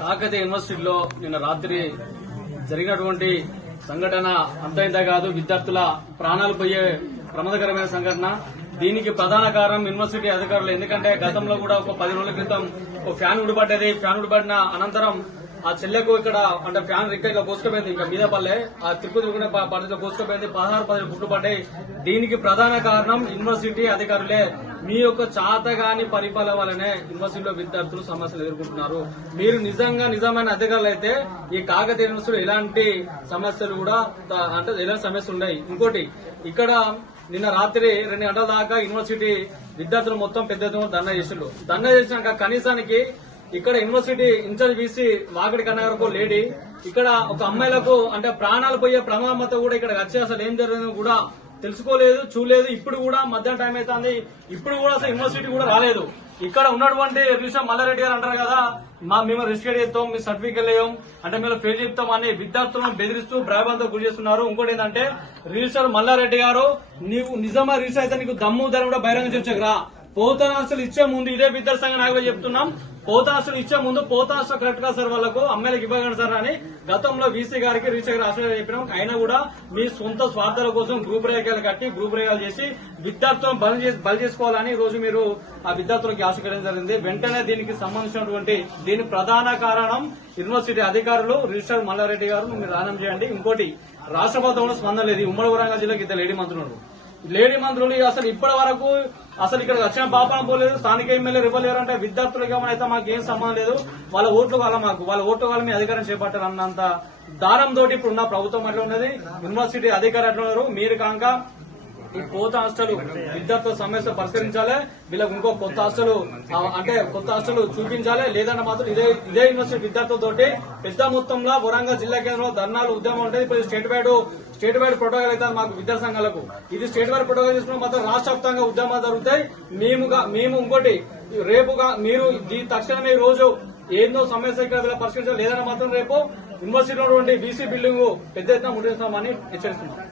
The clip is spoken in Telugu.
కాకతీయ యూనివర్సిటీలో నిన్న రాత్రి జరిగినటువంటి సంఘటన అంతైంత కాదు, విద్యార్థుల ప్రాణాలు పోయే ప్రమాదకరమైన సంఘటన. దీనికి ప్రధాన కారణం యూనివర్సిటీ అధికారులు. ఎందుకంటే గతంలో కూడా ఒక 10 రోజుల క్రితం ఒక ఫ్యాన్ ఉడిపడ్డది. ఫ్యాన్ ఉడిపడిన అనంతరం ఆ చెల్లెకు ఇక్కడ అంటే ఫ్యాన్ ఇక్కడ కోసుకుపోయింది, ఇంకా మీద పల్లె ఆ తిరుకునే పద్ధతిలో కోసుకుపోయింది. 16 గుట్లు పడ్డాయి. దీనికి ప్రధాన కారణం యూనివర్సిటీ అధికారులే. మీ యొక్క చాతగాని పరిపాలన వల్లనే యూనివర్సిటీలో విద్యార్థులు సమస్యలు ఎదుర్కొంటున్నారు. మీరు నిజమైన అధికారులు అయితే ఈ కాకతీయ యూనివర్సిటీలో ఎలాంటి సమస్యలు కూడా అంటే ఎలాంటి సమస్యలు ఉన్నాయి. ఇంకోటి, ఇక్కడ నిన్న రాత్రి 2 గంటల దాకా యూనివర్సిటీ విద్యార్థులు మొత్తం పెద్ద ఎత్తున ధర్నా చేసిండ్రు. ధర్నా చేసినాక కనీసానికి ఇక్కడ university incharge VC Vakiti కన్నగారు lady ఇక్కడ ఒక అమ్మాయిలకు అంటే ప్రాణాలు పోయే ప్రమాదంతో కూడా ఇక్కడ వచ్చి అసలు ఏం జరిగిందో కూడా తెలుసుకోలేదు, చూడలేదు. ఇప్పుడు కూడా మధ్యాహ్నం టైం అవుతుంది, ఇప్పుడు కూడా అసలు యూనివర్సిటీ కూడా రాలేదు. ఇక్కడ ఉన్నటువంటి రిజిస్టర్ మల్లారెడ్డి గారు అంటారు కదా, మేము రిజిస్టర్ చేస్తాం, మీ సర్టిఫికెట్ లేం అంటే మేము ఫెయిల్ చెప్తాం అని విద్యార్థులను బెదిరిస్తూ భయభ్రాంతికి గురి చేస్తున్నారు. ఇంకోటి ఏంటంటే, రిజిస్టర్ మల్లారెడ్డి గారు నీవు నిజమా రిజిస్టర్ అయితే నీకు దమ్ము ధర కూడా బహిరంగ చర్చకురా. పోతనాస్తులు ఇచ్చే ముందు ఇదే విద్యార్థి సంఘ నాయకులు చెప్తున్నాం, పోతాస్తులు ఇచ్చే ముందు పోతాస్తు కరెక్ట్ గా సార్ వాళ్ళకు అమ్మాయిలకు ఇవ్వగలను సార్ అని గతంలో వీసీ గారికి రిజిస్టర్ రాష్ట్ర చెప్పినాం. అయినా కూడా మీ సొంత స్వార్థాల కోసం గ్రూప్ రేఖలు కట్టి గ్రూప్ రేఖలు చేసి విద్యార్థులను బలి చేసుకోవాలని ఈ రోజు మీరు ఆ విద్యార్థులకు ఆశీర్వదించడం జరిగింది. వెంటనే దీనికి సంబంధించినటువంటి దీని ప్రధాన కారణం యూనివర్సిటీ అధికారులు, రిజిస్టర్ మల్లారెడ్డి గారు మీరు రాజీనామా చేయండి. ఇంకోటి, రాష్ట్ర ప్రభుత్వంలో స్పందన లేదు. ఉమ్మడి వరంగల్ జిల్లాకి ఇద్దరు లేడీ మంత్రులు అసలు ఇప్పటి వరకు అసలు ఇక్కడ వచ్చిన పాపన పోలేదు. స్థానిక ఎమ్మెల్యే ఇవ్వలేరు అంటే విద్యార్థులకు ఏమైనా మాకు ఏం సంబంధం లేదు, వాళ్ళ ఓట్లు వల్ల వాళ్ళ ఓట్ల వల్ల మీ అధికారం చేపట్టారు అన్నంత దారంతో ఇప్పుడు ఉన్న ప్రభుత్వం అట్లా ఉన్నది, యూనివర్సిటీ అధికారులు అట్లా ఉన్నారు. మీరు కాక ఈ కొత్త హాస్టల్ విద్యార్థుల సమస్య పరిష్కరించాలి, వీళ్ళకి ఇంకో కొత్త హాస్టల్ చూపించాలి. లేదన్న మాత్రం ఇదే యూనివర్సిటీ విద్యార్థులతోటి పెద్ద మొత్తంలో వరంగల్ జిల్లా కేంద్రంలో ధర్నాలు ఉద్యమం ఉంటుంది. ఇప్పుడు స్టేట్ వైడ్ ప్రోటోకాల్ అయితే మాకు విద్యా సంఘాలకు ఇది స్టేట్ వైడ్ ప్రోటోకాల్ తీసుకున్న మాత్రం రాష్ట్ర వ్యాప్తంగా ఉద్యమాలు జరుగుతాయి. మేము ఇంకోటి రేపుగా మీరు తక్షణమే ఈ రోజు ఏందో సమస్య ఇక్కడ పరిష్కరించాలి, లేదన్న మాత్రం రేపు యూనివర్సిటీలో బీసీ బిల్డింగ్ పెద్ద ఎత్తున ముట్టిస్తామని హెచ్చరిస్తున్నాం.